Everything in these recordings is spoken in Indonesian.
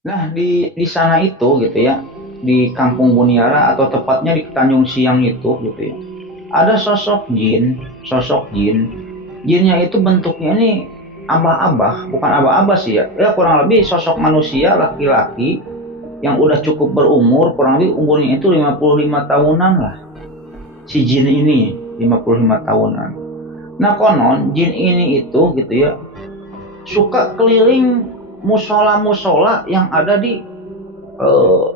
Nah, di sana itu gitu ya, di Kampung Buniara atau tepatnya di Tanjung Siang itu gitu ya. Ada sosok jin. Jinnya itu bentuknya ini abah-abah, bukan abah-abah sih ya. Ya kurang lebih sosok manusia laki-laki yang udah cukup berumur, kurang lebih umurnya itu 55 tahunan lah. Si jin ini 55 tahunan. Nah, konon jin ini itu gitu ya, suka keliling musola-musola yang ada di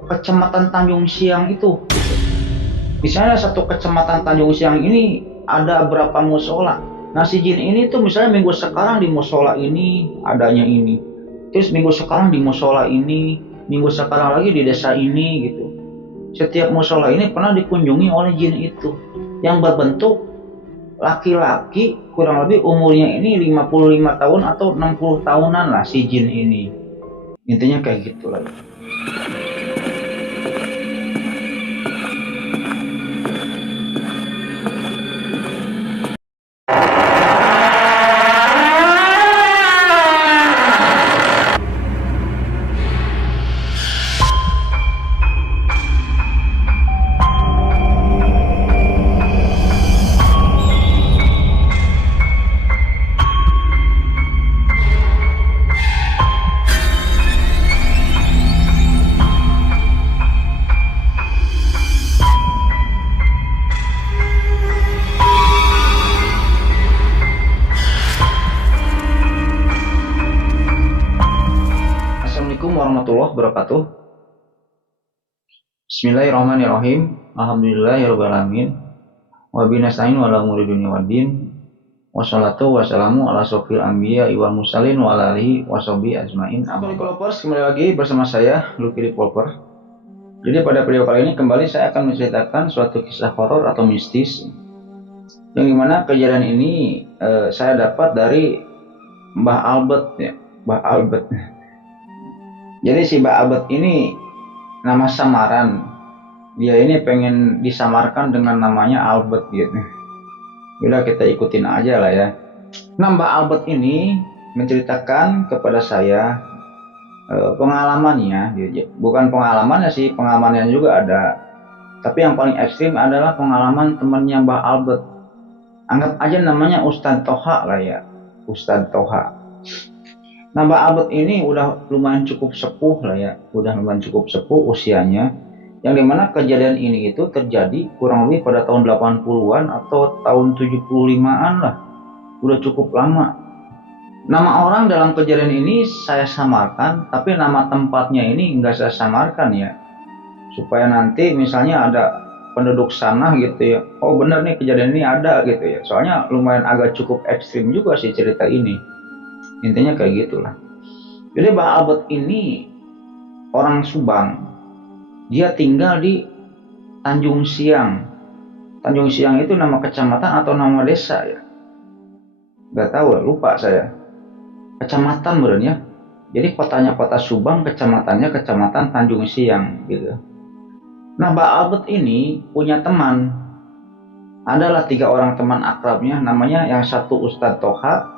kecamatan Tanjung Siang itu. Misalnya satu kecamatan Tanjung Siang ini ada berapa musola. Nah, si jin ini tuh misalnya minggu sekarang di musola ini adanya ini. Terus minggu sekarang di musola ini, minggu sekarang lagi di desa ini gitu. Setiap musola ini pernah dikunjungi oleh jin itu yang berbentuk laki-laki, kurang lebih umurnya ini 55 tahun atau 60 tahunan lah si jin ini. Intinya kayak gitu lah. Assalamualaikum warahmatullahi wabarakatuh. Bismillahirrahmanirrahim. Alhamdulillahirrahmanirrahim. Wabinastain wala umuri dunia waddin. Wassalatu wassalamu ala sofil anbiya wal mursalin wa ala alihi washabihi ajmain. Assalamualaikum lovers, kembali lagi bersama saya Lucky Revolver. Jadi pada video kali ini kembali saya akan menceritakan suatu kisah horor atau mistis yang dimana kejadian ini saya dapat dari Mbah Albert ya, Mbah Albert. Jadi si Mbah Albert ini nama samaran. Dia ini pengen disamarkan dengan namanya Albert gitu. Udah kita ikutin aja lah ya. Nah, Mbak Albert ini menceritakan kepada saya pengalamannya. Bukan pengalamannya sih, pengalamannya juga ada. Tapi yang paling ekstrim adalah pengalaman temannya Mbak Albert. Anggap aja namanya Ustadz Toha lah ya. Ustadz Toha. Nah, Mbak Albert ini udah lumayan cukup sepuh lah ya. Udah lumayan cukup sepuh usianya. Yang dimana kejadian ini itu terjadi kurang lebih pada tahun 80-an atau tahun 75-an lah. Udah cukup lama. Nama orang dalam kejadian ini saya samarkan, tapi nama tempatnya ini nggak saya samarkan ya. Supaya nanti misalnya ada penduduk sana gitu ya, oh benar nih kejadian ini ada gitu ya. Soalnya lumayan agak cukup ekstrim juga sih cerita ini. Intinya kayak gitulah. Jadi Mbak Albert ini orang Subang. Dia tinggal di Tanjung Siang. Tanjung Siang itu nama kecamatan atau nama desa ya? Gak tahu, lupa saya. Kecamatan bener ya. Jadi kotanya kota Subang, kecamatannya kecamatan Tanjung Siang gitu. Nah, Mbak Albert ini punya teman. Adalah 3 orang teman akrabnya, namanya yang satu Ustadz Toha,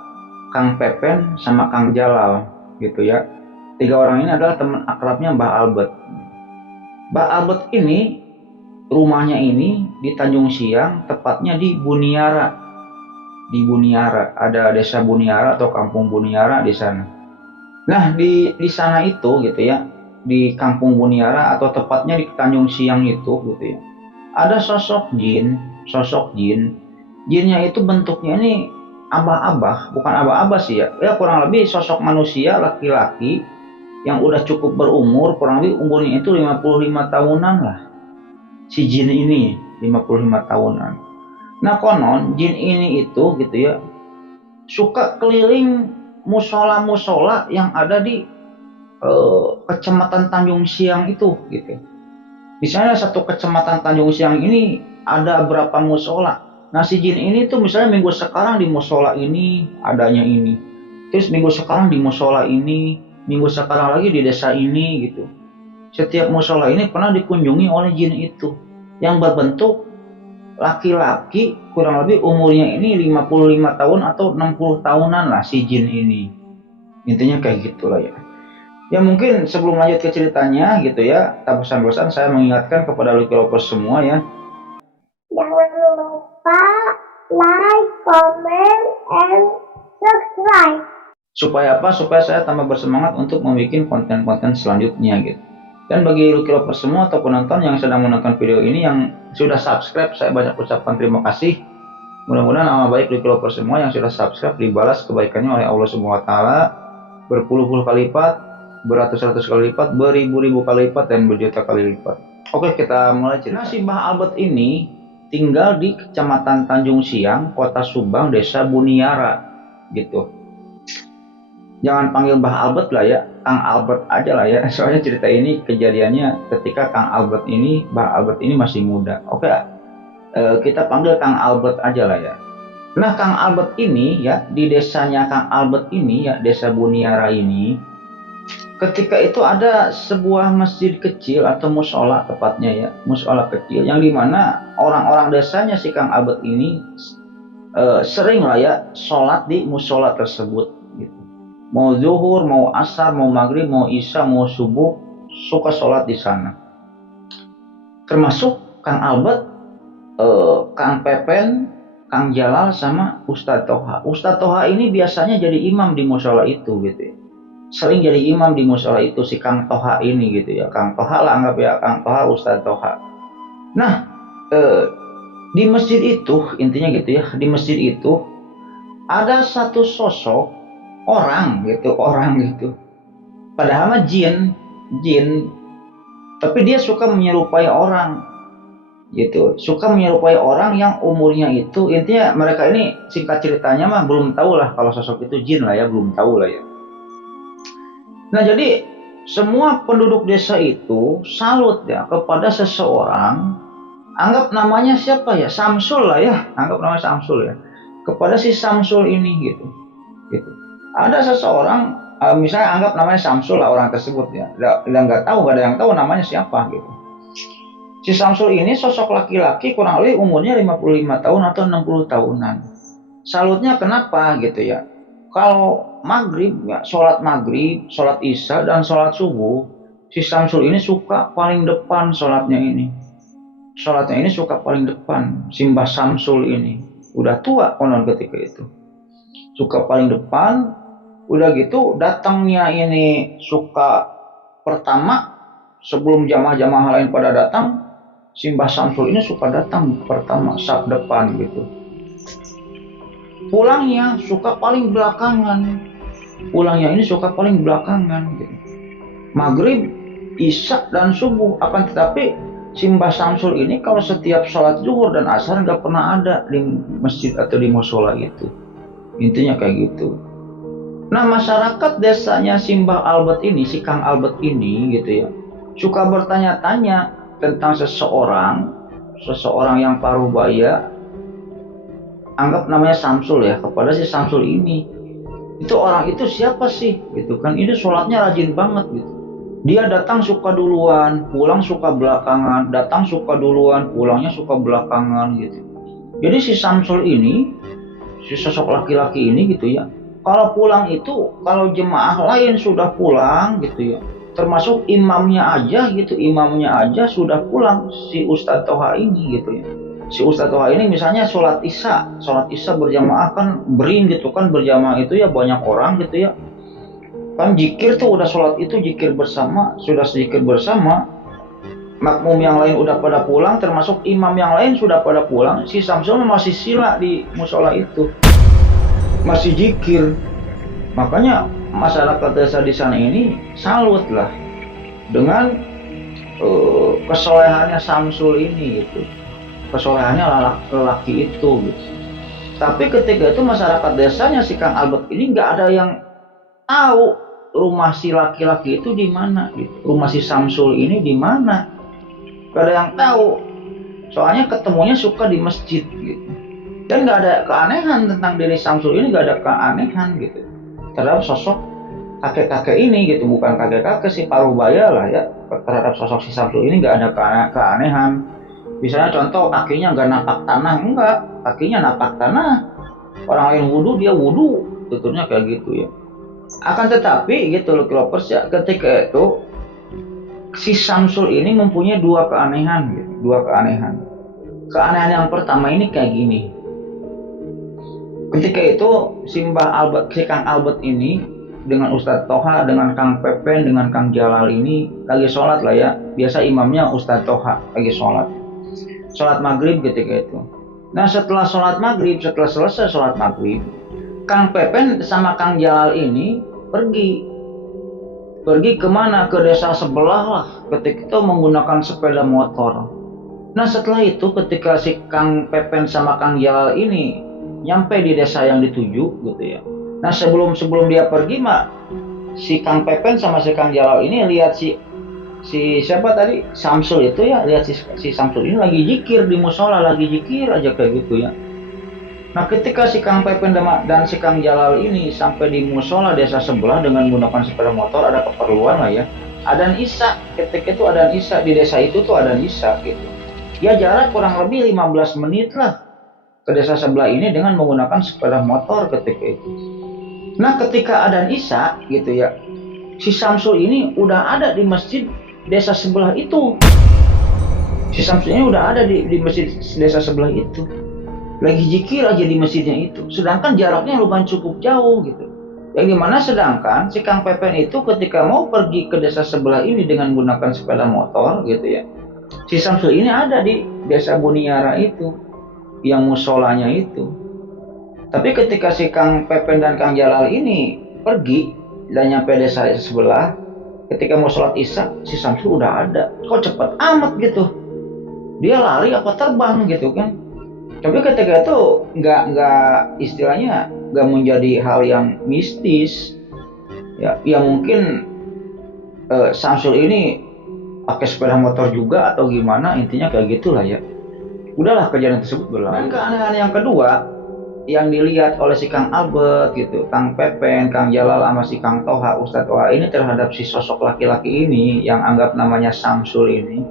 Kang Pepen, sama Kang Jalal gitu ya. 3 orang ini adalah teman akrabnya Mbak Albert. Mbak Albert ini rumahnya ini di Tanjung Siang, tepatnya di Buniara. Di Buniara, ada desa Buniara atau kampung Buniara di sana. Nah, di sana itu gitu ya, di kampung Buniara atau tepatnya di Tanjung Siang itu gitu ya. Ada sosok jin. Jinnya itu bentuknya ini abah-abah, bukan abah-abah sih ya. Ya kurang lebih sosok manusia laki-laki yang udah cukup berumur, kurang lebih umurnya itu 55 tahunan lah. Si jin ini 55 tahunan. Nah, konon jin ini itu gitu ya, suka keliling musola-musola yang ada di kecamatan Tanjung Siang itu gitu. Misalnya satu kecamatan Tanjung Siang ini ada berapa musola. Nah, si jin ini tuh misalnya minggu sekarang di musola ini adanya ini. Terus minggu sekarang di musola ini, minggu sekarang lagi di desa ini gitu. Setiap musola ini pernah dikunjungi oleh jin itu yang berbentuk laki-laki, kurang lebih umurnya ini 55 tahun atau 60 tahunan lah si jin ini. Intinya kayak gitulah ya. Ya mungkin sebelum lanjut ke ceritanya gitu ya, tak bosan-bosan saya mengingatkan kepada Lucky Lovers semua ya. Jangan lupa like, comment, and subscribe. Supaya apa? Supaya saya tambah bersemangat untuk membuat konten-konten selanjutnya gitu. Dan bagi Lucky Lovers semua atau penonton yang sedang menonton video ini yang sudah subscribe, saya banyak ucapkan terima kasih. Mudah-mudahan nama baik Lucky Lovers semua yang sudah subscribe dibalas kebaikannya oleh Allah Subhanahu wa taala berpuluh-puluh kali lipat, beratus-ratus kali lipat, beribu-ribu kali lipat, dan berjuta kali lipat. Oke, kita mulai cerita. Nah, si Mbah Albert ini tinggal di Kecamatan Tanjung Siang, Kota Subang, Desa Buniara, gitu. Jangan panggil Mbah Albert lah ya, Kang Albert aja lah ya. Soalnya cerita ini kejadiannya ketika Mbah Albert ini masih muda. Oke, kita panggil Kang Albert aja lah ya. Nah, Kang Albert ini ya, di desanya Kang Albert ini ya, Desa Buniara ini, ketika itu ada sebuah masjid kecil atau musola tepatnya ya, musola kecil yang dimana orang-orang desanya si Kang Albert ini sering lah ya sholat di musola tersebut gitu. Mau zuhur, mau asar, mau maghrib, mau isya, mau subuh, suka sholat di sana. Termasuk Kang Albert, Kang Pepen, Kang Jalal, sama Ustadz Toha. Ustadz Toha ini biasanya jadi imam di musola itu gitu ya. Sering jadi imam di musola itu si Kang Toha ini gitu ya. Kang Toha lah, anggap ya Kang Toha, Ustadz Toha. Nah, di masjid itu intinya gitu ya, di masjid itu ada satu sosok orang gitu. Padahal mah jin, tapi dia suka menyerupai orang gitu, suka menyerupai orang yang umurnya itu, intinya mereka ini singkat ceritanya mah belum tahu lah kalau sosok itu jin lah ya, belum tahu lah ya. Nah, jadi semua penduduk desa itu salut ya kepada seseorang, anggap namanya siapa ya, Samsul lah ya, anggap namanya Samsul ya, kepada si Samsul ini gitu. Gitu. Ada seseorang, misalnya anggap namanya Samsul lah orang tersebut ya, udah nggak tahu, nggak ada yang tahu namanya siapa gitu. Si Samsul ini sosok laki-laki kurang lebih umurnya 55 tahun atau 60 tahunan. Salutnya kenapa gitu ya? Kalau maghrib ya, sholat isya dan sholat subuh, si Samsul ini suka paling depan sholatnya ini. Sholatnya ini suka paling depan, Simbah Samsul ini. Udah tua konon ketika itu. Suka paling depan, udah gitu datangnya ini suka pertama sebelum jamaah-jamaah lain pada datang, Simbah Samsul ini suka datang pertama saf depan gitu. Pulangnya suka paling belakangan. Pulangnya ini suka paling belakangan gitu. Maghrib, isya dan subuh, akan tetapi Simbah Samsul ini kalau setiap sholat zuhur dan asar nggak pernah ada di masjid atau di musola itu. Intinya kayak gitu. Nah, masyarakat desanya Simbah Albert ini, si Kang Albert ini gitu ya, suka bertanya-tanya tentang seseorang yang paruh baya, anggap namanya Samsul ya, kepada si Samsul ini. Itu orang itu siapa sih gitu kan, ini sholatnya rajin banget gitu. Dia datang suka duluan, pulang suka belakangan, datang suka duluan, pulangnya suka belakangan gitu. Jadi si Samsul ini, si sosok laki-laki ini gitu ya, kalau pulang itu, kalau jemaah lain sudah pulang gitu ya, termasuk imamnya aja sudah pulang, si Ustadz Toha ini gitu ya. Si Ustadz Toha ini misalnya sholat isya berjamaah kan berin gitu kan, berjamaah itu ya banyak orang gitu ya. Kan jikir tuh udah sholat itu jikir bersama, sudah zikir bersama, makmum yang lain udah pada pulang, termasuk imam yang lain sudah pada pulang, si Samsul masih sila di musola itu, masih jikir. Makanya masyarakat desa di sana ini salut lah dengan kesolehannya Samsul ini gitu, kesolehannya lelaki itu gitu. Tapi ketika itu masyarakat desanya si Kang Albert ini nggak ada yang tahu rumah si laki-laki itu di mana gitu. Rumah si Samsul ini di mana? Gak ada yang tahu. Soalnya ketemunya suka di masjid gitu. Dan gak ada keanehan tentang diri Samsul ini, gak ada keanehan gitu terhadap sosok kakek-kakek ini gitu. Bukan kakek-kakek si paruh baya lah ya, terhadap sosok si Samsul ini gak ada keanehan. Misalnya contoh kakinya gak napak tanah, enggak, kakinya napak tanah. Orang lain wudhu dia wudhu, tuturnya kayak gitu ya. Akan tetapi gitu loh Kelovers ya, ketika itu si Samsul ini mempunyai dua keanehan gitu, dua keanehan. Keanehan yang pertama ini kayak gini. Ketika itu si Kang Albert ini dengan Ustadz Toha, dengan Kang Pepen, dengan Kang Jalal ini lagi sholat lah ya. Biasa imamnya Ustadz Toha lagi sholat. Sholat maghrib ketika itu. Nah setelah sholat maghrib, setelah selesai sholat maghrib, Kang Pepen sama Kang Jalal ini pergi kemana? Ke desa sebelah lah. Ketika itu menggunakan sepeda motor. Nah setelah itu ketika si Kang Pepen sama Kang Jalal ini nyampe di desa yang dituju gitu ya. Nah sebelum dia pergi mak, si Kang Pepen sama si Kang Jalal ini lihat si siapa tadi Samsul itu ya, lihat si Samsul ini lagi zikir di musola, lagi zikir aja kayak gitu ya. Nah ketika si Kang Pepen dan si Kang Jalal ini sampai di musola desa sebelah dengan menggunakan sepeda motor, ada keperluan lah ya. Adzan Isya, ketika itu adzan Isya di desa itu tuh adzan Isya gitu. Ya jarak kurang lebih 15 menit lah ke desa sebelah ini dengan menggunakan sepeda motor ketika itu. Nah ketika adzan Isya gitu ya, si Samsul ini udah ada di masjid desa sebelah itu. Si Samsul ini udah ada di masjid desa sebelah itu. Lagi zikir aja di masjidnya itu. Sedangkan jaraknya lumayan cukup jauh gitu. Yang dimana sedangkan si Kang Pepen itu ketika mau pergi ke desa sebelah ini dengan menggunakan sepeda motor gitu ya, si Samsul ini ada di desa Buniara itu, yang musolanya itu. Tapi ketika si Kang Pepen dan Kang Jalal ini pergi dan nyampe desa sebelah, ketika mau sholat Isya, si Samsul udah ada. Kok cepet amat gitu? Dia lari apa terbang gitu kan? Tapi ketika itu nggak istilahnya nggak menjadi hal yang mistis. Ya mungkin Samsul ini pakai sepeda motor juga atau gimana, intinya kayak gitulah ya. Udahlah kejadian tersebut berlalu. Dan keanehan yang kedua yang dilihat oleh si Kang Albert gitu, Kang Pepen, Kang Jalal sama si Kang Toha, Ustadz Toha ini terhadap si sosok laki-laki ini yang anggap namanya Samsul ini.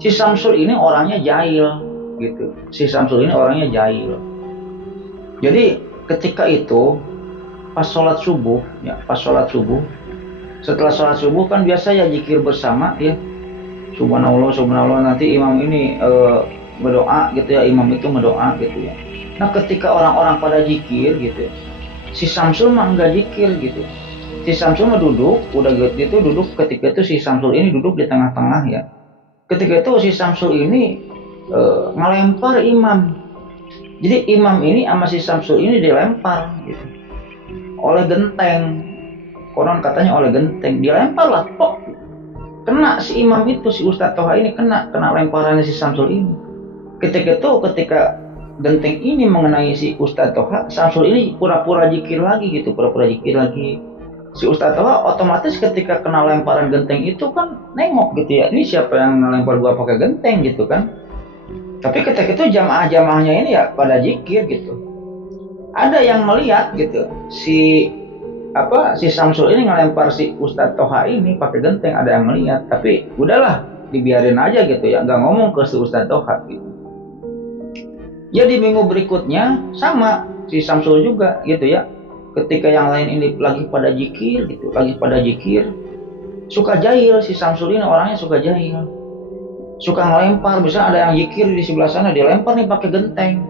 Si Samsul ini orangnya jahil gitu. Si Samsul ini orangnya jahil. Jadi ketika itu pas sholat subuh ya, setelah sholat subuh kan biasa ya zikir bersama ya, subhanallah subhanallah, nanti imam ini berdoa gitu ya, imam itu berdoa gitu ya. Nah ketika orang-orang pada zikir gitu, si Samsul mah enggak zikir gitu. Si Samsul mah duduk, udah gitu duduk, ketika itu si Samsul ini duduk di tengah-tengah ya. Ketika itu si Samsul ini ngelempar imam. Jadi imam ini sama si Samsul ini dilempar gitu oleh genteng. Konon katanya oleh genteng, dilempar lah, pok. Kena si imam itu, si Ustadz Toha ini kena lemparannya si Samsul ini. Ketika genteng ini mengenai si Ustadz Toha, Samsul ini pura-pura zikir lagi gitu, Si Ustadz Toha otomatis ketika kena lemparan genteng itu kan nengok gitu ya, ini siapa yang ngelempar gua pakai genteng gitu kan. Tapi ketika itu jamaah-jamaahnya ini ya pada zikir gitu. Ada yang melihat gitu, si Samsul ini ngelempar si Ustadz Toha ini pakai genteng, ada yang melihat. Tapi udahlah, dibiarin aja gitu ya, nggak ngomong ke si Ustadz Toha gitu. Jadi minggu berikutnya sama si Samsul juga gitu ya. Ketika yang lain ini lagi pada zikir gitu, suka jahil si Samsul ini, orangnya suka jahil. Suka ngelempar, misalnya ada yang zikir di sebelah sana, dia lempar nih pakai genteng.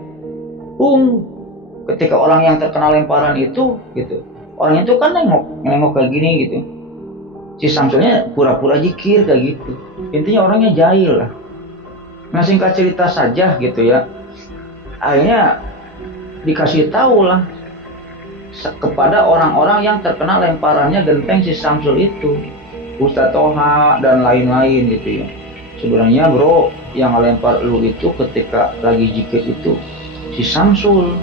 Ketika orang yang terkena lemparan itu gitu, orang itu kan nengok kayak gini gitu. Si Samsulnya pura-pura zikir kayak gitu. Intinya orangnya jahil lah. Nah singkat cerita saja gitu ya, akhirnya dikasih tahu lah kepada orang-orang yang terkena lemparannya genteng si Samsul itu, Ustadz Toha dan lain-lain gitu ya. Sebenarnya bro, yang ngelempar lu itu ketika lagi zikir itu si Samsul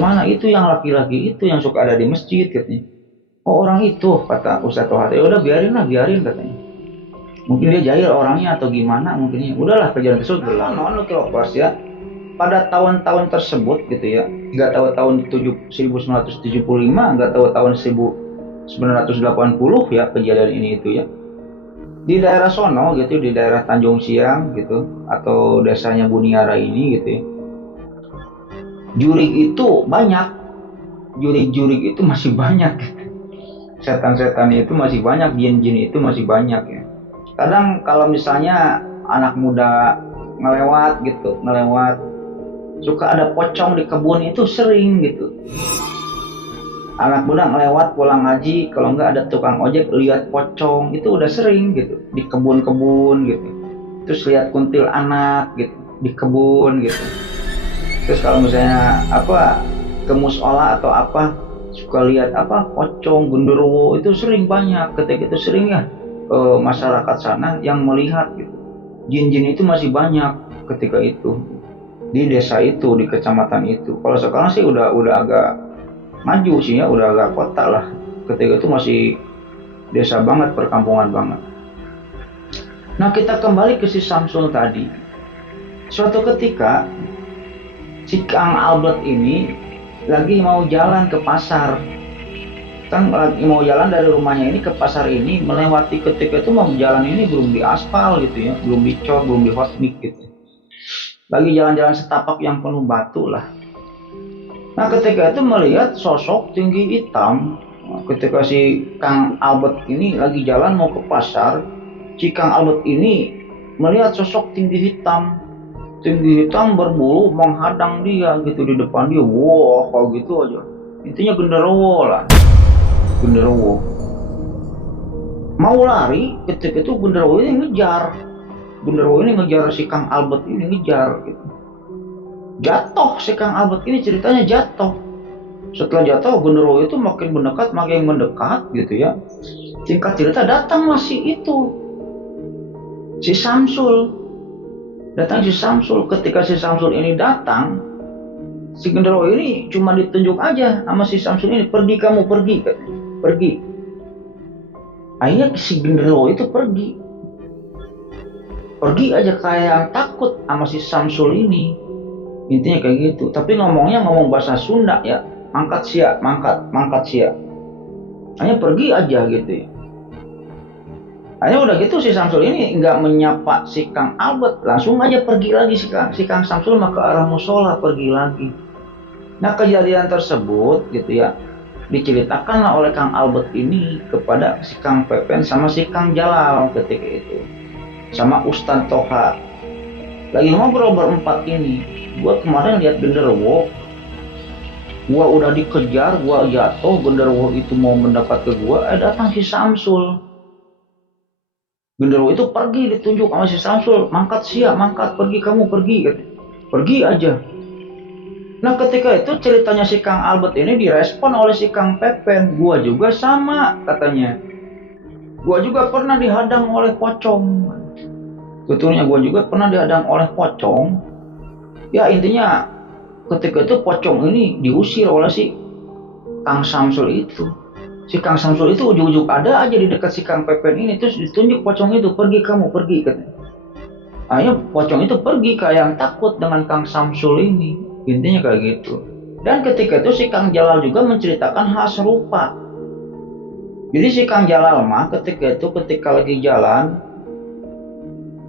mana itu, yang laki-laki itu yang suka ada di masjid katanya. Oh orang itu, kata Ustadz Toha. Ya udah biarin katanya. Mungkin dia jahil orangnya atau gimana mungkinnya. Udahlah kejadian tersebut berlalu. Kelovers ya, pada tahun-tahun tersebut gitu ya, nggak tahu tahun 1975, nggak tahu tahun 1980 ya kejadian ini itu ya. Di daerah sono gitu, di daerah Tanjung Siang gitu, atau desanya Buniara ini gitu ya, jurig itu banyak, jurig itu masih banyak gitu. setan-setan itu masih banyak, jin-jin itu masih banyak ya. Kadang kalau misalnya anak muda ngelewat gitu, suka ada pocong di kebun itu sering gitu. Anak muda ngelewat pulang ngaji, kalau nggak ada tukang ojek lihat pocong itu udah sering gitu di kebun-kebun gitu. Terus lihat kuntil anak gitu di kebun gitu. Terus kalau misalnya ke musola atau suka lihat pocong, genderuwo itu sering banyak. Ketika itu sering ya masyarakat sana yang melihat gitu. Jin-jin itu masih banyak ketika itu di desa itu, di kecamatan itu. Kalau sekarang sih udah agak maju sih ya, udah agak kota lah. Ketika itu masih desa banget, perkampungan banget. Nah, kita kembali ke si Samsul tadi. Suatu ketika si Kang Albert ini lagi mau jalan ke pasar. Kan lagi mau jalan dari rumahnya ini ke pasar ini, melewati ketika itu mau jalan ini belum diaspal gitu ya, belum dicor, belum dihotmik gitu. Lagi jalan-jalan setapak yang penuh batu lah. Nah, ketika itu melihat sosok tinggi hitam. Ketika si Kang Albert ini lagi jalan mau ke pasar, si Kang Albert ini melihat sosok tinggi hitam berbulu menghadang dia gitu di depan dia. Wah, kalau gitu aja. Intinya genderuwo lah. Genderuwo. Mau lari, ketika itu genderuwo ini ngejar. Genderuwo ini ngejar si Kang Albert ini ngejar gitu. Jatuh si Kang Albert ini ceritanya jatuh. Setelah jatuh, genderuwo itu makin mendekat gitu ya. Singkat cerita datanglah si Samsul. Datang si Samsul. Ketika si Samsul ini datang, si genderuwo ini cuma ditunjuk aja sama si Samsul ini, pergi kamu, pergi. Akhirnya si genderuwo itu pergi aja kayak yang takut sama si Samsul ini. Intinya kayak gitu. Tapi ngomong bahasa Sunda ya, mangkat sia. Hanya pergi aja gitu ya. Hanya udah gitu si Samsul ini nggak menyapa si Kang Albert, langsung aja pergi lagi si Kang Samsul mah ke arah musola, pergi lagi. Nah, kejadian tersebut gitu ya diceritakanlah oleh Kang Albert ini kepada si Kang Pepen sama si Kang Jalal ketika itu, sama Ustadz Toha. Lagi ngobrol berempat ini, gua kemarin lihat genderuwo, gua udah dikejar, gua jatuh, genderuwo itu mau mendekat ke gua, datang si Samsul. Genderuwo itu pergi, ditunjuk sama si Samsul, mangkat, pergi kamu, pergi aja. Nah, ketika itu ceritanya si Kang Albert ini direspon oleh si Kang Pepen. Gua juga sama katanya. Gua juga pernah dihadang oleh pocong. Betulnya gua juga pernah dihadang oleh pocong. Ya intinya ketika itu pocong ini diusir oleh si Kang Samsul itu. Si Kang Samsul itu ujuk-ujuk ada aja di dekat si Kang Pepen ini, terus ditunjuk pocong itu, pergi kamu, pergi katanya. Akhirnya pocong itu pergi kayak yang takut dengan Kang Samsul ini. Intinya kayak gitu. Dan ketika itu si Kang Jalal juga menceritakan hal serupa. Jadi si Kang Jalal mah ketika lagi jalan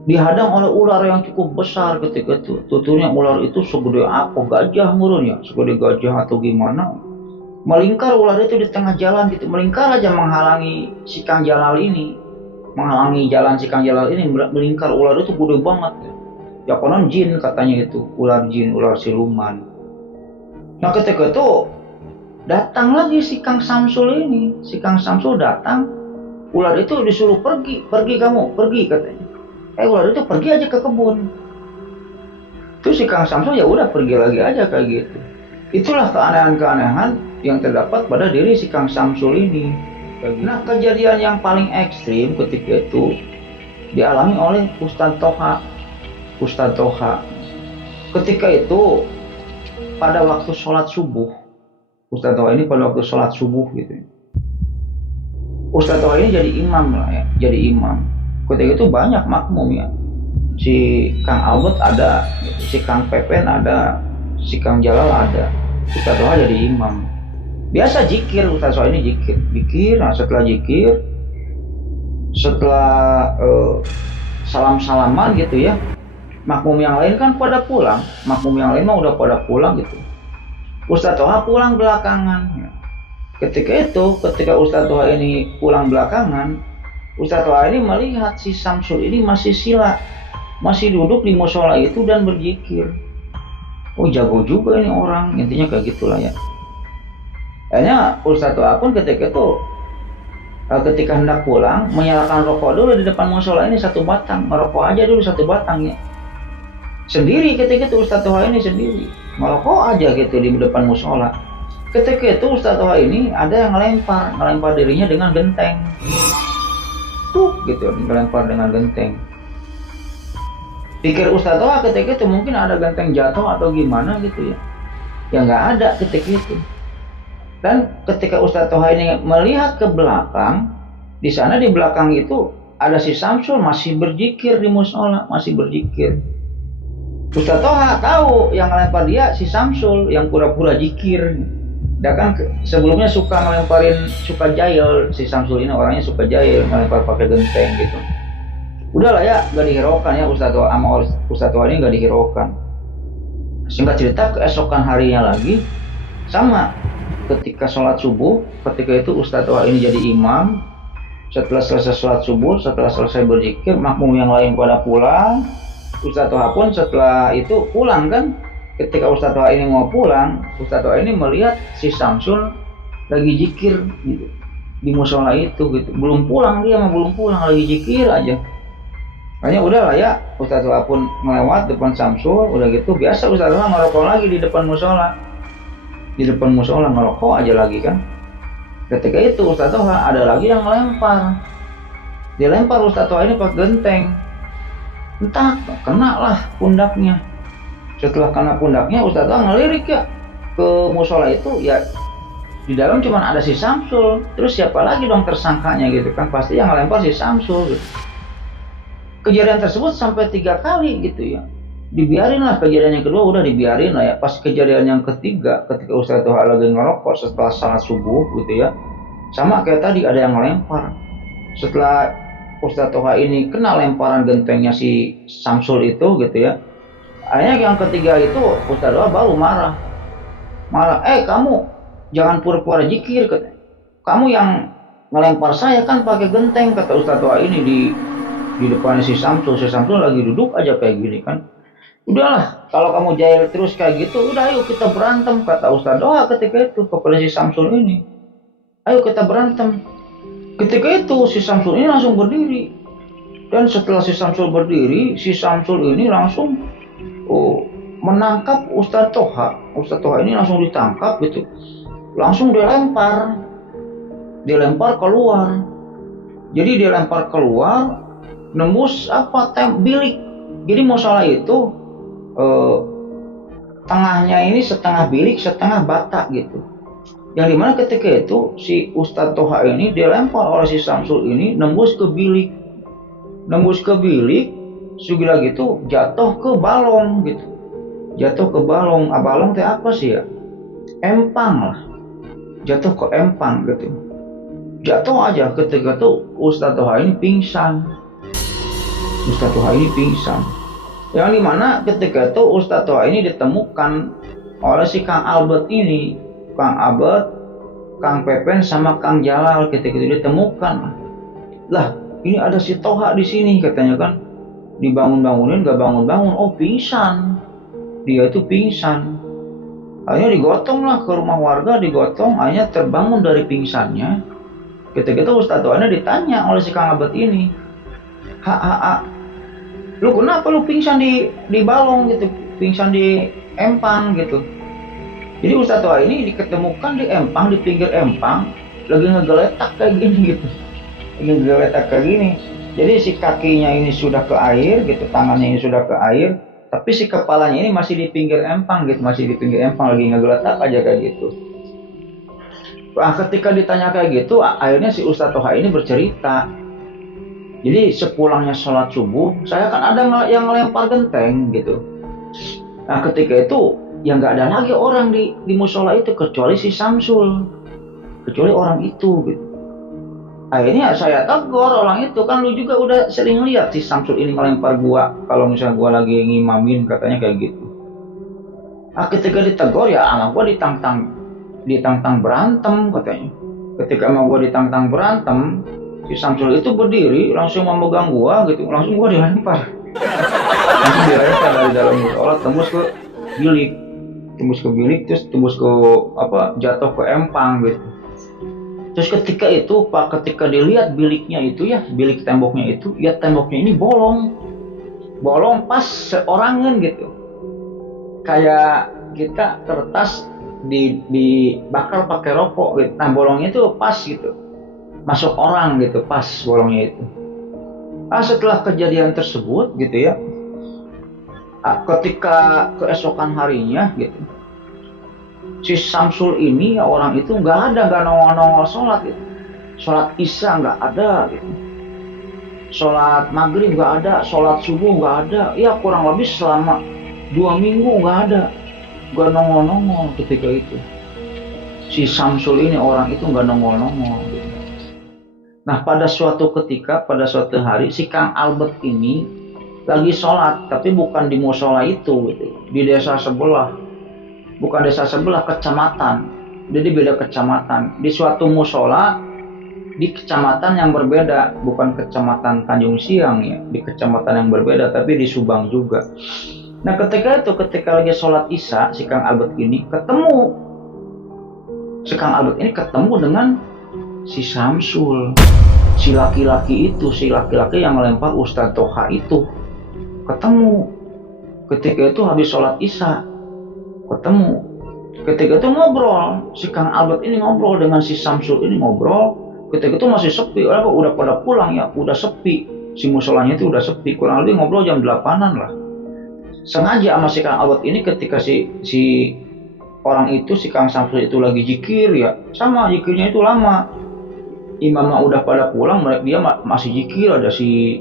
dihadang oleh ular yang cukup besar ketika itu. Tuturnya ular itu segede apa, gajah murun ya, segede gajah atau gimana. Melingkar ular itu di tengah jalan gitu, melingkar aja menghalangi si Kang Jalal ini. Menghalangi jalan si Kang Jalal ini, melingkar ular itu gede banget. Ya konon jin katanya itu, ular jin, ular siluman. Nah, ketika itu datang lagi si Kang Samsul ini. Si Kang Samsul datang, ular itu disuruh pergi kamu, pergi katanya. Ular itu pergi aja ke kebun. Terus si Kang Samsul ya udah pergi lagi aja kayak gitu. Itulah keanehan-keanehan yang terdapat pada diri si Kang Samsul ini. Nah, kejadian yang paling ekstrim ketika itu dialami oleh Ustadz Toha. Ketika itu pada waktu sholat subuh, Ustadz Toha ini pada waktu sholat subuh gitu. Ustadz Toha ini jadi imam lah ya, jadi imam. Ketika itu banyak makmum ya. Si Kang Albert ada, si Kang Pepen ada, si Kang Jalal ada. Ustadz Toha jadi imam. Biasa zikir, Ustadz Toha ini zikir. Nah, setelah zikir, setelah salam-salaman gitu ya, makmum yang lain kan pada pulang, makmum yang lain mah udah pada pulang gitu. Ustadz Toha pulang belakangan. Ketika Ustadz Toha ini pulang belakangan, Ustadz Toha ini melihat si Samsul ini masih sila, masih duduk di musola itu dan berzikir. Oh, jago juga ini orang, intinya kayak gitulah ya. Akhirnya Ustadz Toha pun ketika hendak pulang, menyalakan rokok dulu di depan musola ini satu batang, merokok aja dulu satu batang ya. Sendiri ketika itu Ustadz Toha ini sendiri, merokok aja gitu di depan musola. Ketika itu Ustadz Toha ini ada yang ngelempar dirinya dengan genteng. Gitu, ngelempar dengan genteng. Pikir Ustadz Toha ketika itu mungkin ada genteng jatuh atau gimana gitu ya. Ya nggak ada ketika itu. Dan ketika Ustadz Toha ini melihat ke belakang, di sana di belakang itu ada si Samsul masih berzikir di musola, masih berzikir. Ustadz Toha tahu yang ngelempar dia si Samsul yang pura-pura zikir. Dia kan sebelumnya suka jahil, si Samsul ini orangnya suka jahil, ngelempar pakai genteng gitu. Udahlah ya, gak dihiraukan ya Ustadz Toha sama Ustadz Toha ini gak dihiraukan. Singkat cerita, keesokan harinya lagi sama, ketika sholat subuh, ketika itu Ustadz Toha ini jadi imam. Setelah selesai sholat subuh, setelah selesai berzikir, makmum yang lain pada pulang. Ustadz Toha pun setelah itu pulang kan. Ketika Ustadz Toha ini mau pulang, Ustadz Toha ini melihat si Samsul lagi zikir gitu, di musola itu gitu. Belum pulang, lagi zikir aja. Makanya udahlah ya, Ustadz Toha pun melewat depan Samsul, udah gitu biasa Ustadz Toha ngerokok lagi di depan musola. Di depan musola ngerokok aja lagi kan. Ketika itu Ustadz Toha ada lagi yang melempar. Dia lempar Ustadz Toha ini pakai genteng. Entah kena lah pundaknya. Setelah kena pundaknya Ustadz Toha ngelirik ya ke musola itu ya, di dalam cuma ada si Samsul. Terus siapa lagi dong tersangkanya gitu kan, pasti yang ngelempar si Samsul gitu. Kejadian tersebut sampai 3 kali gitu ya. Dibiarin lah, kejadian yang kedua udah dibiarin lah ya. Pas kejadian yang ketiga, ketika Ustadz Toha lagi ngerokok setelah salat subuh gitu ya, sama kayak tadi ada yang ngelempar. Setelah Ustadz Toha ini kena lemparan gentengnya si Samsul itu gitu ya, akhirnya yang ketiga itu Ustadz Toha baru marah, kamu jangan pura-pura zikir, kamu yang ngelempar saya kan pakai genteng, kata Ustadz Toha ini di depan si Samsul lagi duduk aja kayak gini kan. Udahlah, kalau kamu jahil terus kayak gitu, udah ayo kita berantem, kata Ustadz Toha ketika itu kepada si Samsul ini. Ayo kita berantem. Ketika itu si Samsul ini langsung berdiri. Dan setelah si Samsul berdiri, si Samsul ini langsung menangkap Ustadz Toha. Ustadz Toha ini langsung ditangkap gitu. Langsung dilempar keluar. Jadi dilempar keluar, nembus bilik. Jadi musola itu tengahnya ini setengah bilik, setengah bata gitu. Yang dimana ketika itu si Ustadz Toha ini dilempar oleh si Samsul ini nembus ke bilik, sudah gitu jatuh ke balong gitu. Balong teh apa sih ya? Empang lah. Jatuh ke empang gitu. Jatuh aja, ketika itu Ustadz Toha ini pingsan. Yang dimana ketika itu Ustadz Toha ini ditemukan oleh si Kang Albert ini, Kang Pepen sama Kang Jalal. Ketika itu ditemukan, lah ini ada si Toha di sini katanya kan, dibangunin gak bangun, oh pingsan, dia itu pingsan. Akhirnya digotong lah ke rumah warga, akhirnya terbangun dari pingsannya. Ketika itu Ustadz Toha ini ditanya oleh si Kang Albert ini, lu kenapa lu pingsan di balong gitu, pingsan di empang gitu. Jadi Ustadz Toha ini diketemukan di empang, di pinggir empang, lagi ngegeletak kayak gini gitu, jadi si kakinya ini sudah ke air gitu, tangannya ini sudah ke air, tapi si kepalanya ini masih di pinggir empang gitu, lagi ngegeletak aja kayak gitu. Nah, ketika ditanya kayak gitu, akhirnya si Ustadz Toha ini bercerita. Jadi sepulangnya sholat subuh, saya kan ada yang ngelempar genteng gitu. Nah ketika itu, ya nggak ada lagi orang di musola itu kecuali si Samsul, kecuali orang itu gitu. Akhirnya saya tegur orang itu, kan lu juga udah sering lihat si Samsul ini ngelempar gua kalau misalnya gua lagi ngimamin, katanya kayak gitu. Nah ketika ditegur ya anak gua ditantang ditantang berantem katanya. Ketika mau gue ditantang berantem, si Samsul itu berdiri langsung memegang gue gitu, langsung gue dilempar. Langsung dilempar dari dalam musola tembus ke bilik, terus tembus ke jatuh ke empang gitu. Terus ketika itu Pak, ketika dilihat biliknya itu ya, bilik temboknya itu, ya temboknya ini bolong pas seorangan gitu, kayak kita kertas dibakar pakai rokok gitu. Nah bolongnya itu pas gitu, masuk orang gitu, pas bolongnya itu. Setelah kejadian tersebut gitu ya, ketika keesokan harinya gitu, si Samsul ini ya, orang itu nggak nongol sholat gitu. Sholat isya nggak ada gitu, sholat maghrib nggak ada, sholat subuh nggak ada, ya kurang lebih selama 2 minggu nggak nongol ketika itu. Si Samsul ini orang itu nggak nongol gitu. Nah pada suatu hari si Kang Albert ini lagi sholat, tapi bukan di musola itu gitu, di desa sebelah, bukan desa sebelah, kecamatan. Jadi beda kecamatan, di suatu musola di kecamatan yang berbeda, bukan kecamatan Tanjung Siang ya, di kecamatan yang berbeda tapi di Subang juga. Nah ketika lagi sholat isya, si Kang Albert ini ketemu dengan si Samsul, si laki-laki yang melempar Ustadz Toha itu ketemu. Ketika itu habis sholat isya ketemu, ketika itu ngobrol, si Kang Albert ini ngobrol dengan si Samsul ini ngobrol. Ketika itu masih sepi, udah pada pulang ya, udah sepi, si musolanya itu udah sepi, kurang lebih ngobrol jam 8-an lah. Sengaja sama si Kang Albert ini ketika si orang itu, si Kang Samsul itu lagi zikir ya, sama zikirnya itu lama. Imamnya udah pada pulang, dia masih zikir, ada si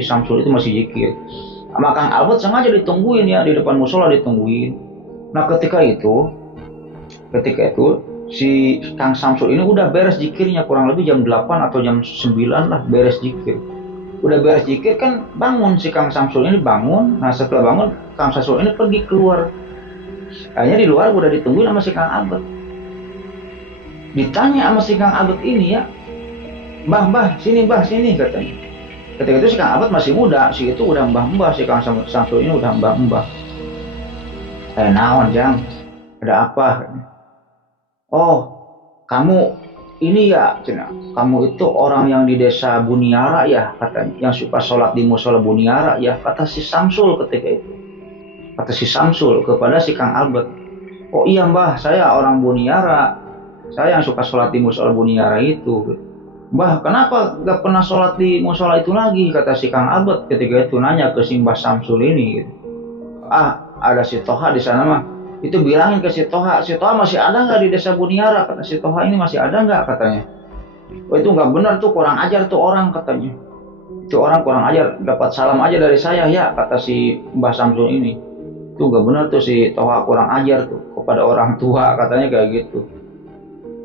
Samsul itu masih zikir. Sama Kang Albert sengaja ditungguin ya, di depan musola ditungguin. Nah ketika itu si Kang Samsul ini udah beres zikirnya, kurang lebih jam 8 atau jam 9 lah beres zikir. Udah beres zikir kan bangun si Kang Samsul ini bangun. Nah setelah bangun Kang Samsul ini pergi keluar. Akhirnya di luar udah ditungguin sama si Kang Albert. Ditanya sama si Kang Albert ini ya, Mbah sini katanya. Ketika itu si Kang Albert masih muda, si itu udah mbah, si Kang Samsul ini udah mbah. Naon Jang, ada apa? Oh, kamu ini ya, kamu itu orang yang di desa Buniara ya, katanya, yang suka sholat di musola Buniara ya, kata si Samsul ketika itu. Kata si Samsul kepada si Kang Albert. Oh iya Mbah, saya orang Buniara, saya yang suka sholat di musola Buniara itu. Mbah, kenapa gak pernah sholat di musola itu lagi? Kata si Kang Albert ketika itu nanya ke si Mbah Samsul ini. Gitu. Ada si Toha di sana mah. Itu bilangin ke si Toha masih ada nggak di desa Buniara? Kata si Toha ini masih ada nggak katanya. Oh itu nggak benar tuh, kurang ajar tuh orang katanya. Itu orang kurang ajar, dapat salam aja dari saya ya, kata si Mbah Samsul ini. Itu nggak benar tuh, si Toha kurang ajar tuh kepada orang tua, katanya kayak gitu.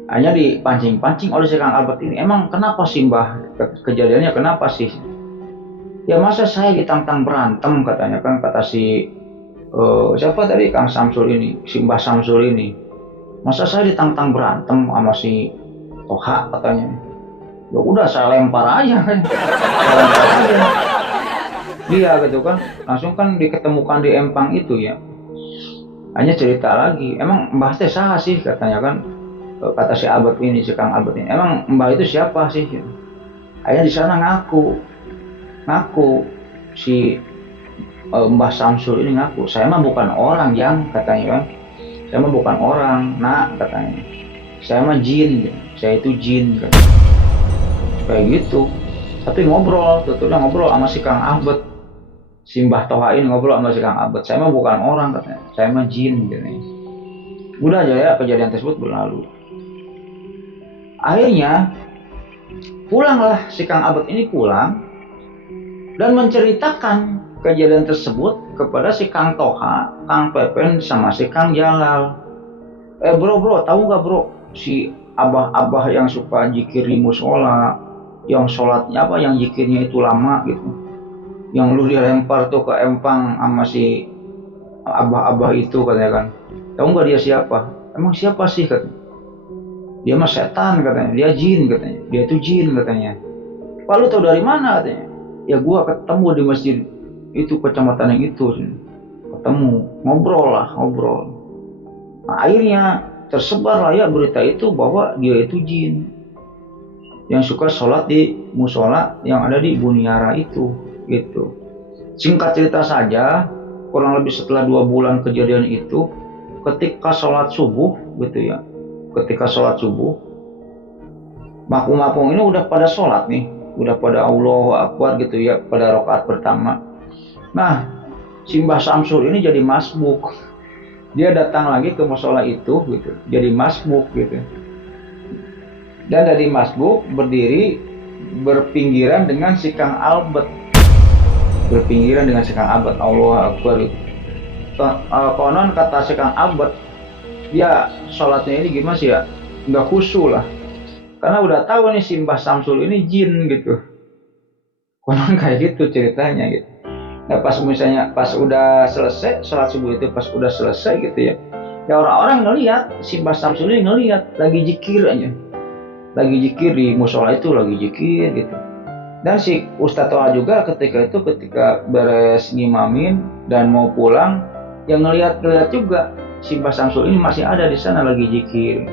Hanya dipancing-pancing oleh si Kang Albert ini. Emang kenapa sih Mbah? Kejadiannya kenapa sih? Ya masa saya ditantang berantem katanya kan, kata si siapa tadi Kang Samsul ini, si Mbah Samsul ini, masa saya ditantang berantem sama si Toha katanya. Ya udah saya lempar aja kan, dia gitu kan, langsung kan diketemukan di empang itu ya. Hanya cerita lagi, emang Mbah teh saha sih katanya kan, kata si Albert ini, si Kang Albert ini, emang Mbah itu siapa sih? Akhirnya di sana ngaku si Mbah Samsul ini ngaku, saya mah bukan orang yang katanya kan, saya mah bukan orang nak katanya, saya mah jin, saya itu jin katanya. Kayak gitu. Tapi ngobrol sama si Kang Albert, si Mbah Toha ini ngobrol sama si Kang Albert, saya mah bukan orang katanya, saya mah jin katanya. Udah aja ya, kejadian tersebut berlalu. Akhirnya pulanglah si Kang Albert ini pulang dan menceritakan kejadian tersebut kepada si Kang Toha, Kang Pepen, sama si Kang Jalal. Bro, tahu nggak bro, si abah-abah yang suka zikir di musola, yang sholatnya yang zikirnya itu lama gitu, yang lu dilempar tuh ke empang sama si abah-abah itu katanya kan. Tahu nggak dia siapa? Emang siapa sih katanya? Dia mah setan katanya, dia jin katanya, dia itu jin katanya. Pak lu tahu dari mana katanya? Ya gua ketemu di masjid itu kecamatan yang itu, ketemu, ngobrol lah, ngobrol. Nah, akhirnya tersebar lah ya berita itu bahwa dia itu jin yang suka sholat di musola yang ada di Buniara itu, gitu. Singkat cerita saja, kurang lebih setelah 2 bulan kejadian itu, ketika sholat subuh, gitu ya, ketika sholat subuh, makmum-makmum ini udah pada sholat nih, udah pada Allahu Akbar gitu ya, pada rakaat pertama. Nah, si Mbah Samsul ini jadi masbuk. Dia datang lagi ke musola itu, gitu, jadi masbuk gitu. Dan dari masbuk berdiri berpinggiran dengan si Kang Albert, berpinggiran dengan si Kang Albert, Allahu Akbar gitu. Konon kata si Kang Albert, dia sholatnya ini gimana sih ya, nggak khusyuk lah, karena udah tahu nih si Mbah Samsul ini jin gitu. Konon kayak gitu ceritanya gitu. Nah pas misalnya pas udah selesai sholat subuh itu, pas udah selesai gitu ya, ya orang-orang ngelihat si Mbah Samsul ini, ngelihat lagi jikir aja, lagi jikir di musola itu, lagi jikir gitu. Dan si Ustadz Toha juga ketika itu, ketika beres ngimamin dan mau pulang, yang ngelihat juga si Mbah Samsul ini masih ada di sana lagi jikir.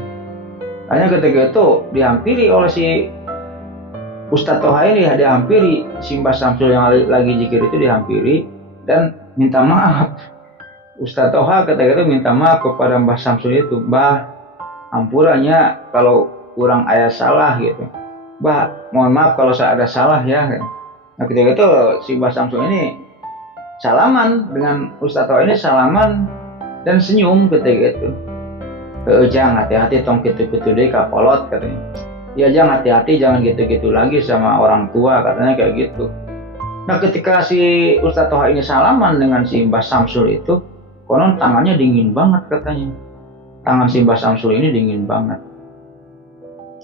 Hanya ketika itu dihampiri oleh si Ustadz Toha ini, dihampiri si Mbah Samsul yang lagi jikir itu, dihampiri dan minta maaf. Ustadz Toha ketika itu minta maaf kepada Mbah Samsul itu, Mbah, ampurannya kalau kurang ayah salah gitu. Mbah, mohon maaf kalau saya ada salah ya. Nah ketika itu si Mbah Samsul ini salaman dengan Ustadz Toha ini, salaman dan senyum ketika itu. Jangan hati-hati tong gitu-gitu deh kapolot katanya. Ya jangan hati-hati, jangan gitu-gitu lagi sama orang tua katanya kayak gitu. Nah ketika si Ustadz Toha ini salaman dengan si Mbah Samsul itu, konon tangannya dingin banget katanya. Tangan si Mbah Samsul ini dingin banget.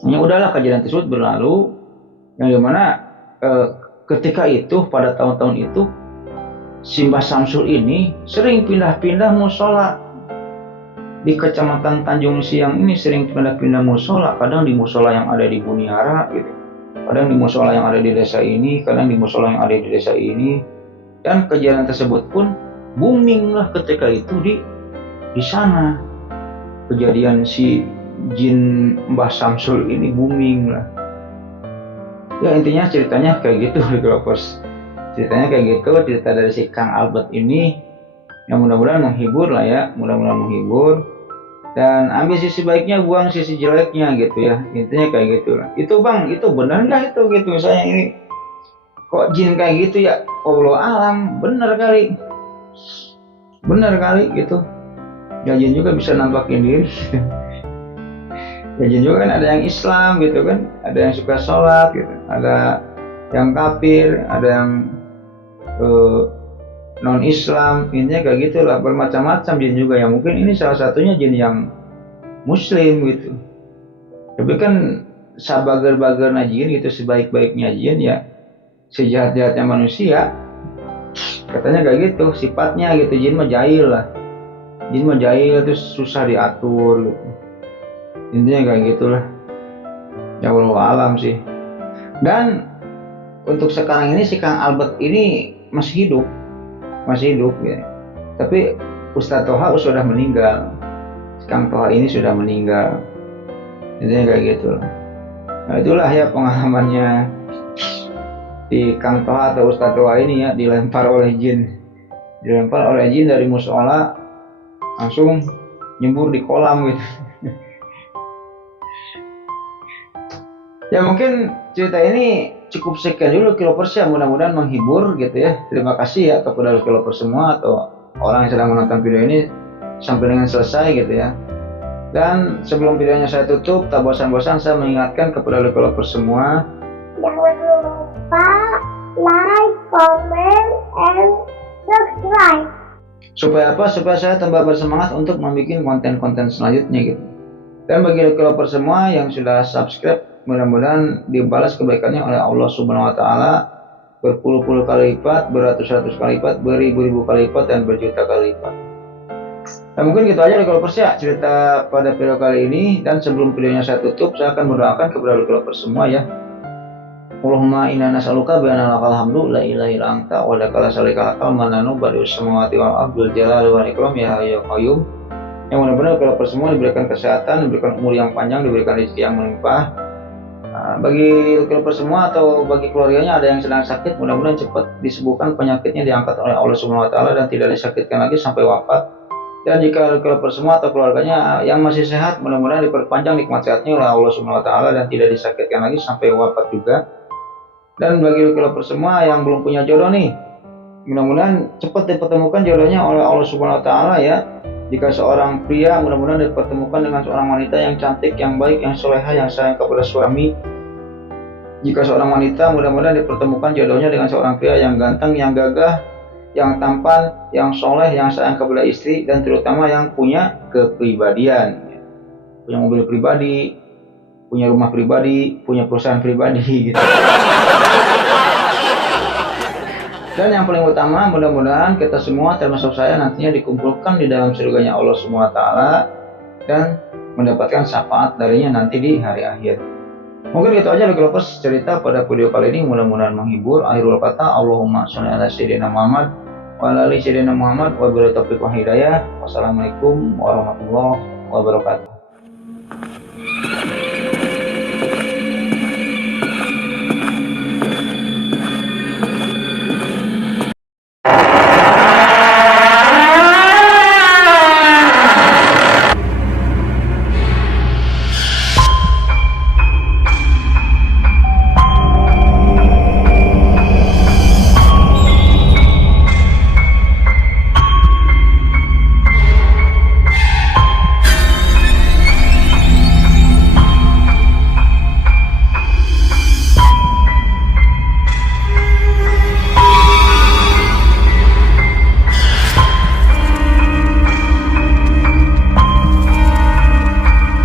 Ya udahlah, kejadian tersebut berlalu, yang dimana ketika itu pada tahun-tahun itu si Mbah Samsul ini sering pindah-pindah musola di kecamatan Tanjung Siang ini, sering pindah-pindah musola, kadang di musola yang ada di Buniara gitu, kadang di musola yang ada di desa ini, kadang di musola yang ada di desa ini. Dan kejadian tersebut pun booming lah ketika itu di sana. Kejadian si jin Mbah Samsul ini booming lah. Ya intinya ceritanya kayak gitu di Keropos. Ceritanya kayak gitu, cerita dari si Kang Albert ini yang mudah-mudahan menghibur lah ya, mudah-mudahan menghibur. Dan ambil sisi baiknya, buang sisi jeleknya gitu ya. Intinya kayak gitu lah. Itu Bang, itu benar nggak itu gitu? Misalnya ini kok jin kayak gitu ya? Allah alam, benar kali. Benar kali gitu. Ya jin juga bisa nampakin diri. Ya jin juga kan ada yang Islam gitu kan, ada yang suka sholat gitu, ada yang kafir, ada yang non Islam, intinya kayak gitulah, bermacam-macam jin juga. Yang mungkin ini salah satunya jin yang Muslim gitu. Tapi kan sabager-bagerna jin gitu, sebaik-baiknya jin ya sejahat-jahatnya manusia, katanya kayak gitu sifatnya gitu. Jin mah jahil lah, jin mah jahil, terus susah diatur gitu. Intinya kayak gitulah. Ya wallahu alam sih. Dan untuk sekarang ini si Kang Albert ini masih hidup ya. Tapi Ustadz Toha sudah meninggal. Si Kang Toha ini sudah meninggal. Intinya kayak gitulah. Nah itulah ya pengalamannya si Kang Toha atau Ustadz Toha ini ya, dilempar oleh jin dari musola, langsung nyembur di kolam gitu. Ya mungkin cerita ini cukup sekian dulu Kilopers ya, mudah-mudahan menghibur gitu ya. Terima kasih ya kepada Kilopers semua atau orang yang sedang menonton video ini sampai dengan selesai gitu ya. Dan sebelum videonya saya tutup, tak bosan-bosan saya mengingatkan kepada Kilopers semua, jangan lupa like, comment, and subscribe. Supaya apa? Supaya saya tambah bersemangat untuk membuat konten-konten selanjutnya gitu. Dan bagi Kilopers semua yang sudah subscribe, mudah-mudahan dibalas kebaikannya oleh Allah Subhanahu wa Ta'ala berpuluh-puluh kali lipat, beratus-ratus kali lipat, beribu-ribu kali lipat, dan berjuta kali lipat. Dan mungkin gitu aja developers ya cerita pada video kali ini, dan sebelum videonya saya tutup, saya akan mendoakan kepada developers semua ya. Allahumma inna nas'aluka bi anna lakal hamdu la ilaha illa anta wa lakal salikal mananu badius samawati wal ardil jalal wal ikram ya hayyu qayyum. Yang benar-benar developers semua diberikan kesehatan, diberikan umur yang panjang, diberikan rezeki yang melimpah. Bagi developer semua atau bagi keluarganya ada yang sedang sakit, mudah-mudahan cepat disembuhkan penyakitnya, diangkat oleh Allah Subhanahu wa taala dan tidak disakitkan lagi sampai wafat. Dan jika developer semua atau keluarganya yang masih sehat, mudah-mudahan diperpanjang nikmat sehatnya oleh Allah Subhanahu wa taala dan tidak disakitkan lagi sampai wafat juga. Dan bagi developer semua yang belum punya jodoh nih, mudah-mudahan cepat dipertemukan jodohnya oleh Allah Subhanahu wa taala ya. Jika seorang pria, mudah-mudahan dipertemukan dengan seorang wanita yang cantik, yang baik, yang solehah, yang sayang kepada suami. Jika seorang wanita, mudah-mudahan dipertemukan jodohnya dengan seorang pria yang ganteng, yang gagah, yang tampan, yang soleh, yang sayang kepada istri, dan terutama yang punya kepribadian, punya mobil pribadi, punya rumah pribadi, punya perusahaan pribadi gitu. Dan yang paling utama, mudah-mudahan kita semua termasuk saya nantinya dikumpulkan di dalam surganya Allah Subhanahu wa taala dan mendapatkan syafaat darinya nanti di hari akhir. Mungkin gitu aja developers cerita pada video kali ini, mudah-mudahan menghibur. Akhirul kata, Allahumma sholli ala sayyidina Muhammad wa ala ali sayyidina Muhammad wa billahi taufiq wa hidayah. Wassalamualaikum warahmatullahi wabarakatuh.